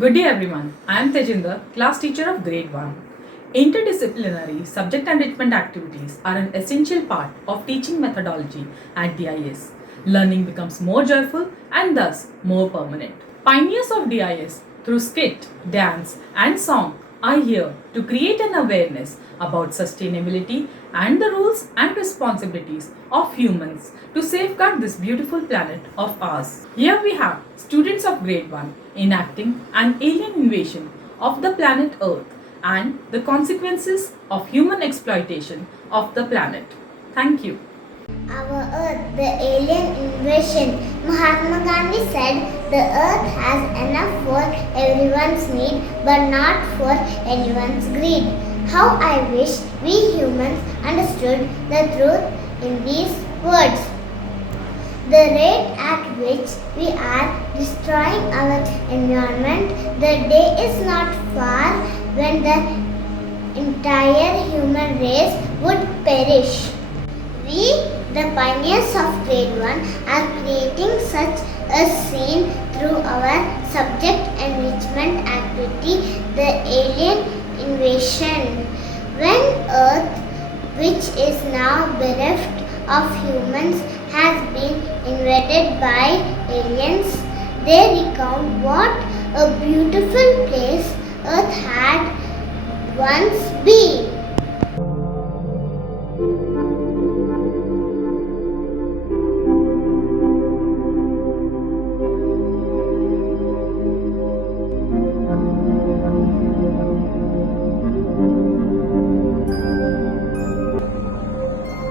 Good day everyone. I am Tejinder, class teacher of grade 1. Interdisciplinary subject enrichment activities are an essential part of teaching methodology at DIS. Learning becomes more joyful and thus more permanent. Pioneers of DIS through skit, dance and song are here to create an awareness about sustainability and the rules and responsibilities of humans to safeguard this beautiful planet of ours. Here we have students of grade 1 enacting an alien invasion of the planet Earth and the consequences of human exploitation of the planet. Thank you. Our Earth, the alien invasion. Mahatma Gandhi said the Earth has enough for everyone's need but not for anyone's greed. How I wish we humans understood the truth in these words. The rate at which we are destroying our environment, the day is not far when the entire human race would perish. We, the pioneers of grade 1, are creating such a scene through our subject enrichment activity, the alien invasion. When Earth, which is now bereft of humans, has been invaded by aliens, they recount what a beautiful place Earth had once been.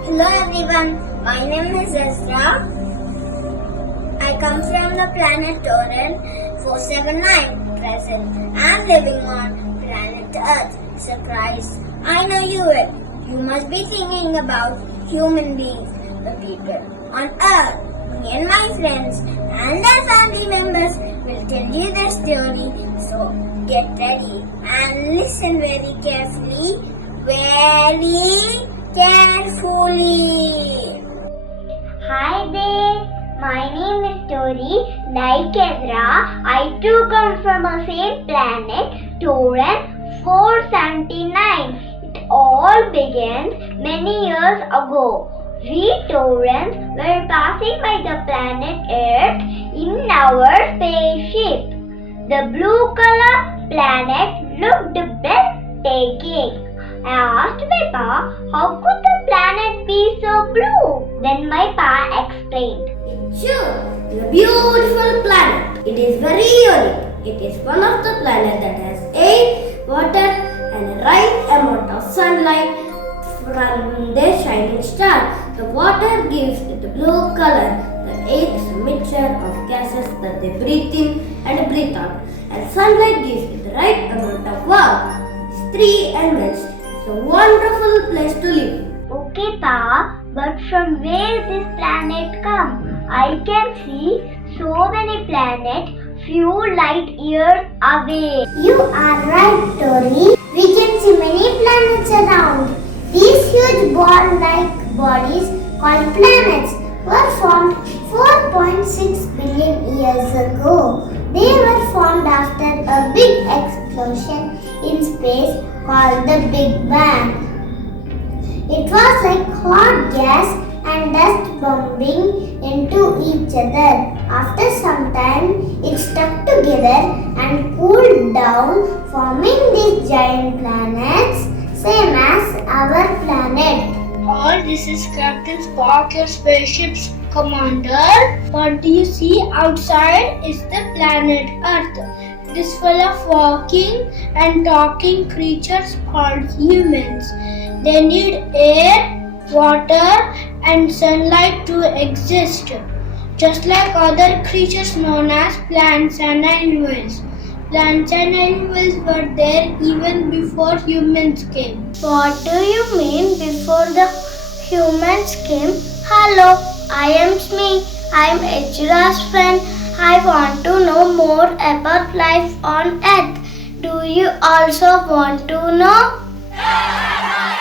Hello everyone, my name is Ezra. I come from the planet Toran 479 present. I am living on planet Earth. Surprise! I know you will. You must be thinking about human beings, the people on Earth. Me and my friends and their family members will tell you their story. So get ready and listen very carefully. Very carefully. Hi there, my name is Tori. Like Ezra, I too come from the same planet, Toran 479. It all began many years ago. We Torans were passing by the planet Earth in our spaceship. The blue color planet looked breathtaking. I asked my pa, how could the planet be so blue? Then my pa explained. It's true. It's a beautiful planet. It is very unique. It is one of the planets that has air, water, and a right amount of sunlight from the shining star. The water gives it a blue color. The air is a mixture of gases that they breathe in and breathe out. And sunlight gives it the right amount of warmth. It's three elements. It's a wonderful place to live. Okay pa, but from where this planet come? I can see so many planets few light years away. You are right, Tori. We can see many planets around. These huge ball-like bodies called planets were formed 4.6 billion years ago. They were formed after a big explosion in space called the Big Bang. It was like hot gas and dust bumping into each other. After some time, it stuck together and cooled down, forming these giant planets, same as our planet. All this is Captain Spock, your spaceship's commander. What do you see outside is the planet Earth. It is full of walking and talking creatures called humans. They need air, water, and sunlight to exist, just like other creatures known as plants and animals. Plants and animals were there even before humans came. What do you mean before the humans came? Hello, I am Smee. I am Ezra's friend. I want to know more about life on Earth. Do you also want to know?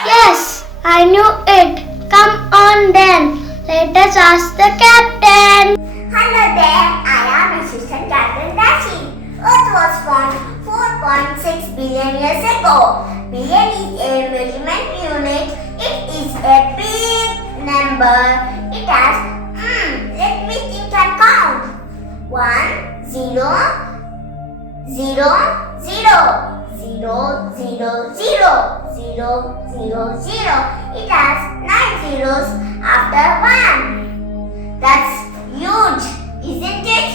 Yes, I knew it. Come on then. Let us ask the captain. Hello there, I am Assistant Captain Dashi. Earth was born 4.6 billion years ago. Billion is a measurement unit. It is a big number. It has, let me think and count. 1, 0, 0, 0, 0, 0, 0, 0, 0, 0. It has 9 zeros after 1. That's huge, isn't it?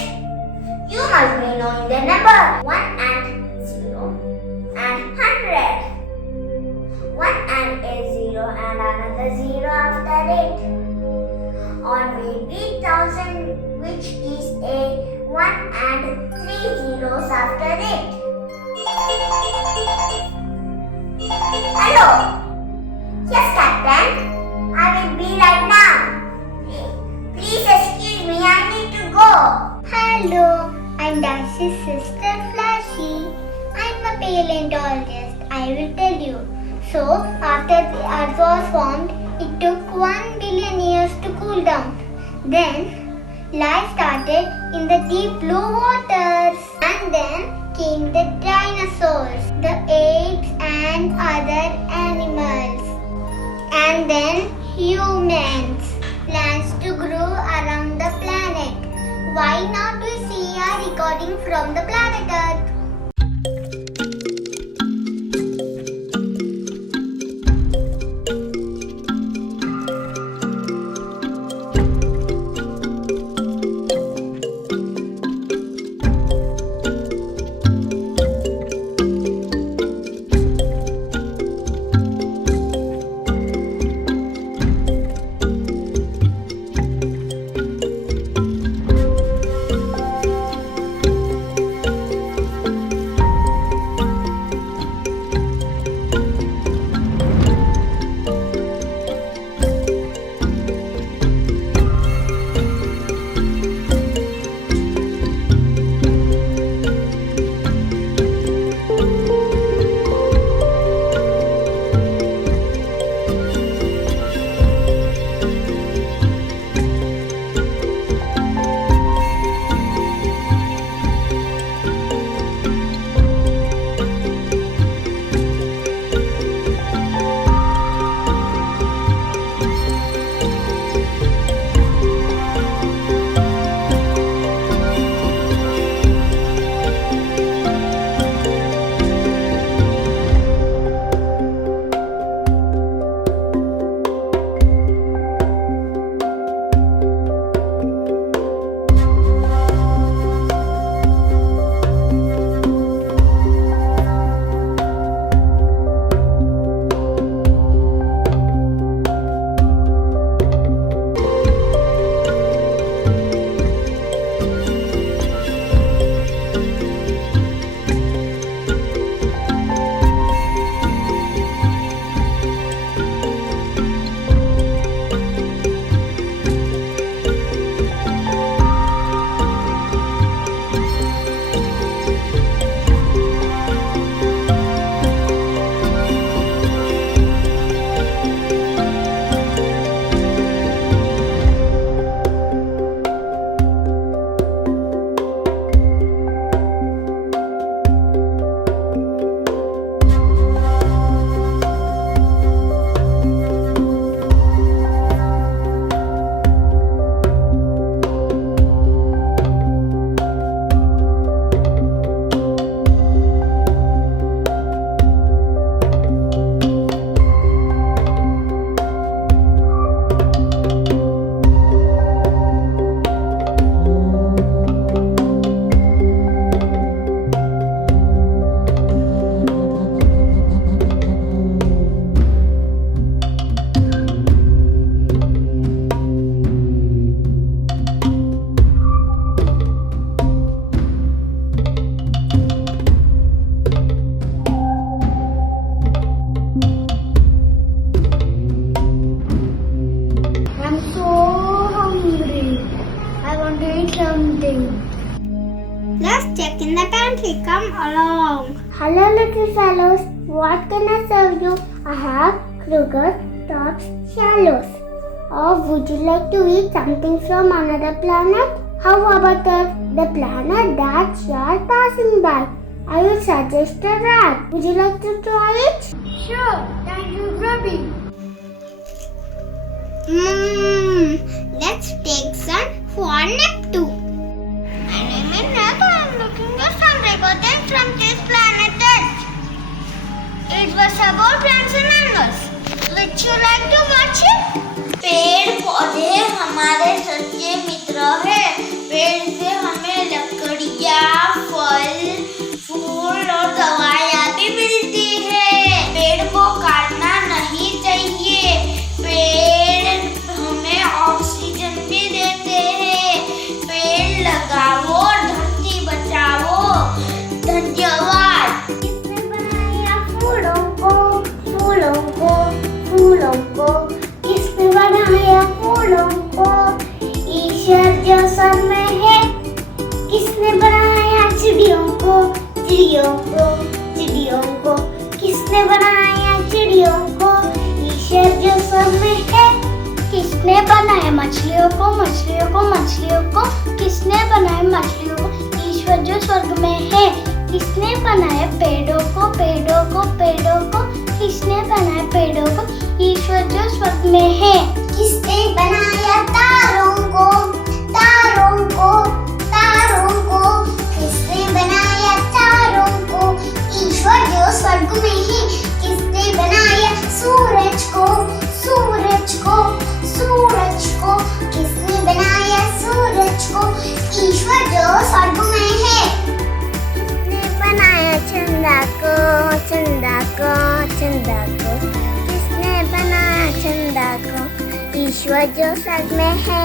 You must be knowing the number 1 and 0 and 100. 1 and a 0 and another 0 after it. On baby 1000, which is a 1 and 3 zeros after it. Hello. Yes, Captain. I will be right now. Please excuse me, I need to go. Hello, I'm Dash's sister Flashy. I'm a paleontologist, I will tell you. So, after the earth was formed, it took 1 billion years to cool down. Then, life started in the deep blue waters. And then came the dinosaurs, the apes and other animals. And then humans. Plants to grow around the planet. Why not we see our recording from the planet Earth? Come along. Hello, little fellows. What can I serve you? I have croquettes, tops, shallows. Or would you like to eat something from another planet? How about the planet that you are passing by? I would suggest a rat. Would you like to try it? Sure, thank you, Grubby. Let's take sun for Neptune. My name is Nat. I am looking at some recordings from this planet Earth. It was about plants and animals. Would you like to watch it? पेड़ पौधे हमारे सच्चे मित्र हैं। पेड़ से हमें लकड़ियाँ, फल, फूल और दवाइयाँ भी मिलती है। पेड़ को काटना नहीं चाहिए। पेड़ हमें ऑक्सीजन भी देते हैं। पेड़ लगाओ, धरती बचाओ। धन्यवाद। किसने बनाया फूलों को, फूलों को, फूलों को? किसने बनाया फूलों को? ईश्वर जो सब में है। किसने बनाया चिड़ियों को, चिड़ियों को, चिड़ियों को? किसने बनाया चिड़ियों को? ईश्वर जो सब में है। किसने बनाया मछलियों को, मछलियों को, मछलियों को? किसने बनाया मछलियों को? ईश्वर जो स्वर्ग में है। किसने बनाया पेड़ों को, पेड़ों को, पेड़ों को? किसने बनाया पेड़ों को? ईश्वर जो स्वर्ग में है। किसने बनाया तारों को, तारों को, तारों को? किसने बनाया तारों को? ईश्वर जो स्वर्ग में है। किसने बनाया सूरज को, सूरज को, सूरज को? किसने बनाया सूरज को? ईश्वर जो स्वर्ग में है। किसने बनाया चंदा को, चंदा को, चंदा को? किसने बनाया चंदा को? ईश्वर जो स्वर्ग में है।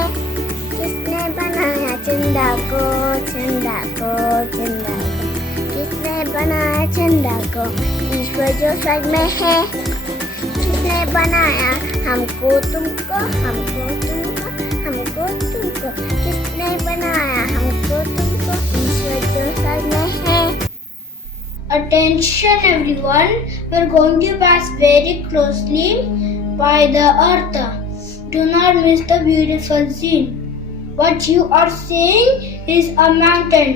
किसने बनाया चंदा को, चंदा को, चंदा को? किसने बनाया चंदा को? ईश्वर जो स्वर्ग में है। किसने बनाया हमको, तुमको, हमको, तुमको, हमको, तुमको? किसने बनाया हमको, तुमको? ईश्वर जो स्वर्ग में है। Attention everyone, we're going to pass very closely by the earth. Do not miss the beautiful scene. What you are seeing is a mountain.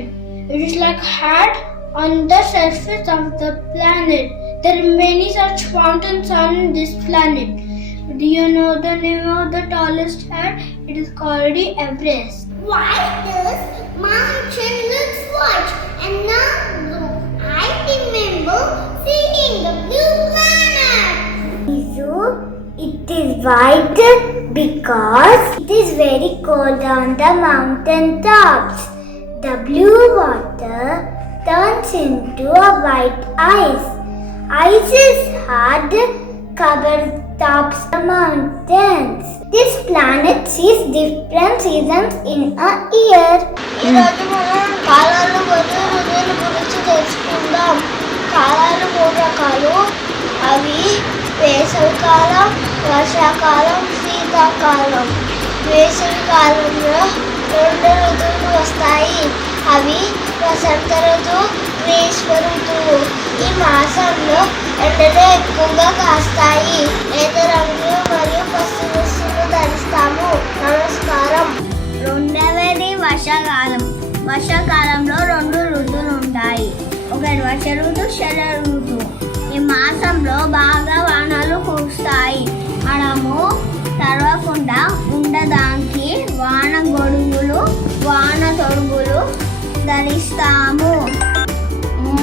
It is like a hat on the surface of the planet. There are many such mountains on this planet. Do you know the name of the tallest hat? It is called the Everest. Why does mountain looks white and not blue? I remember seeing the blue planet. It is white because it is very cold on the mountain tops. The blue water turns into a white ice. Ice is hard, covers tops the mountains. This planet sees different seasons in a year. ఈరోజు మనం కాలాలు మరియు ఋతువుల గురించి తెలుసుకుందాం. కాలాలు 3 రకాలు. అవి వేసవికాలం, వర్షాకాలం, శీతాకాలం. వేసవి కాలంలో 2 ఋతువులు వస్తాయి. అవి వసంత ఋతువు, గ్రీష్మ ఋతువు. ఈ మాసంలో ఎండలు ఎక్కువగా కాస్తాయి. లేత రంగులు మరియు పసుపు దుస్తులు ధరిస్తాము. నమస్కారం. రెండవది వర్షాకాలం. వర్షాకాలంలో 2 ఋతువులు ఉంటాయి. ఒకటి వర్ష ఋతువు, శరద్ ఋతువు. ఈ మాసంలో బాగా వానలు కురుస్తాయి. మనము తడవకుండా ఉండడానికి వాన గొడుగులు, వాన తొడుగులు ధరిస్తాము.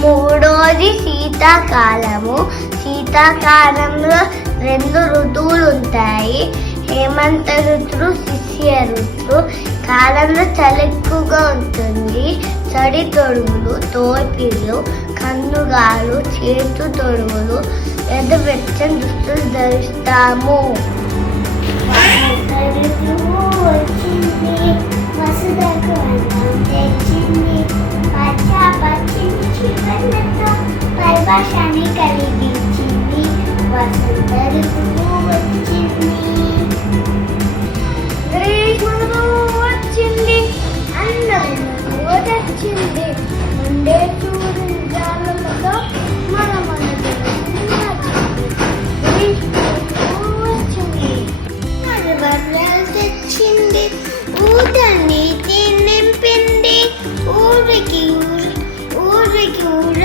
మూడోది శీతాకాలము. శీతాకాలంలో 2 ఋతువులు ఉంటాయి. హేమంత ఋతువు, శిశిర ఋతువు. కాలంలో చలి ఎక్కువగా ఉంటుంది. చడి తొడుగులు, తోపిళ్ళు, కన్నుగాలు, చేతు తొడుగులు, లేదా వెచ్చని దుస్తులు ధరిస్తాము. వసుధకు అన్నం తెచ్చింది. పచ్చ పచ్చింది చివరితో పరభాషని కలిగించింది. వసంత ఋతువు వచ్చింది. గ్రీష్మ ఋతువు వచ్చింది. అందరూ తెచ్చింది. ఉండే చూడు జాగ్రత్తతో మన మనసు గ్రీష్మ ఋతువు వచ్చింది. బర్రెలు తెచ్చింది. ఊటని నింపింది. ఊరికి ఊరికి ఊర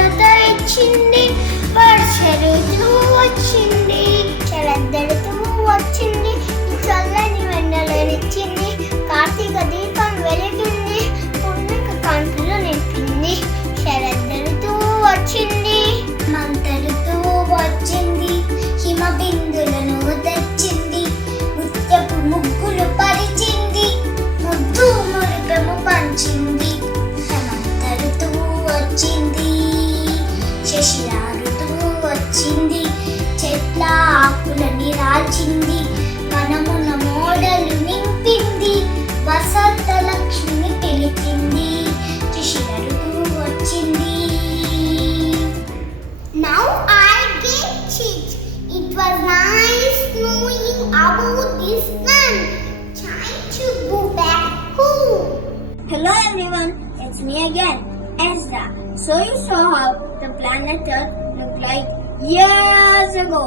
పెంచింది, కార్తీక దీపం వెలిగింది, పుణ్యక కాంతులు నింపింది, శరద్ ఋతువు వచ్చింది, మంత ఋతువు వచ్చింది, హిమ బిందులను తెచ్చింది, ముత్యపు ముగ్గులు పరిచింది, ముద్దు మురిపెము పంచింది, హేమంత ఋతువు వచ్చింది, శశిర ఋతువు వచ్చింది, చెట్ల ఆకులని రాల్చింది, మనమున మోడలు నింపింది, వసంత లక్ష్మిని పిలిచింది, శిశిర ఋతువు వచ్చింది. Now I get it. It was nice knowing about this land. Time to go back home. Hello everyone, it's me again, Ezra. So you saw how the planet Earth looked like years ago.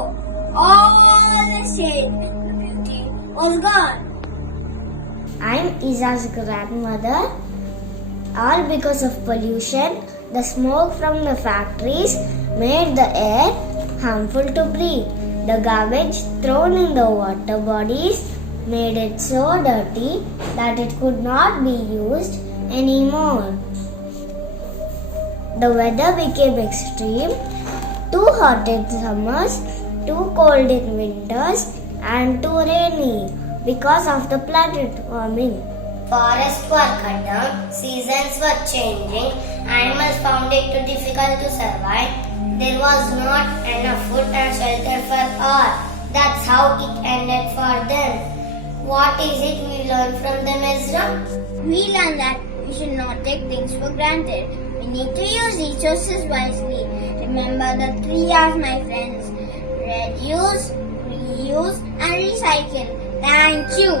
All the shade and the beauty was gone. I'm Isa's grandmother. All because of pollution, the smoke from the factories made the air harmful to breathe. The garbage thrown in the water bodies made it so dirty that it could not be used anymore. The weather became extreme, too hot in summers, too cold in winters, and too rainy because of the planet warming. Forests were cut down, seasons were changing, animals found it too difficult to survive. There was not enough food and shelter for all. That's how it ended for them. What is it we learn from them, Ezra? We learned that we should not take things for granted. We need to use resources wisely. Remember the 3 R's, my friends. Reduce, reuse, and recycle. Thank you.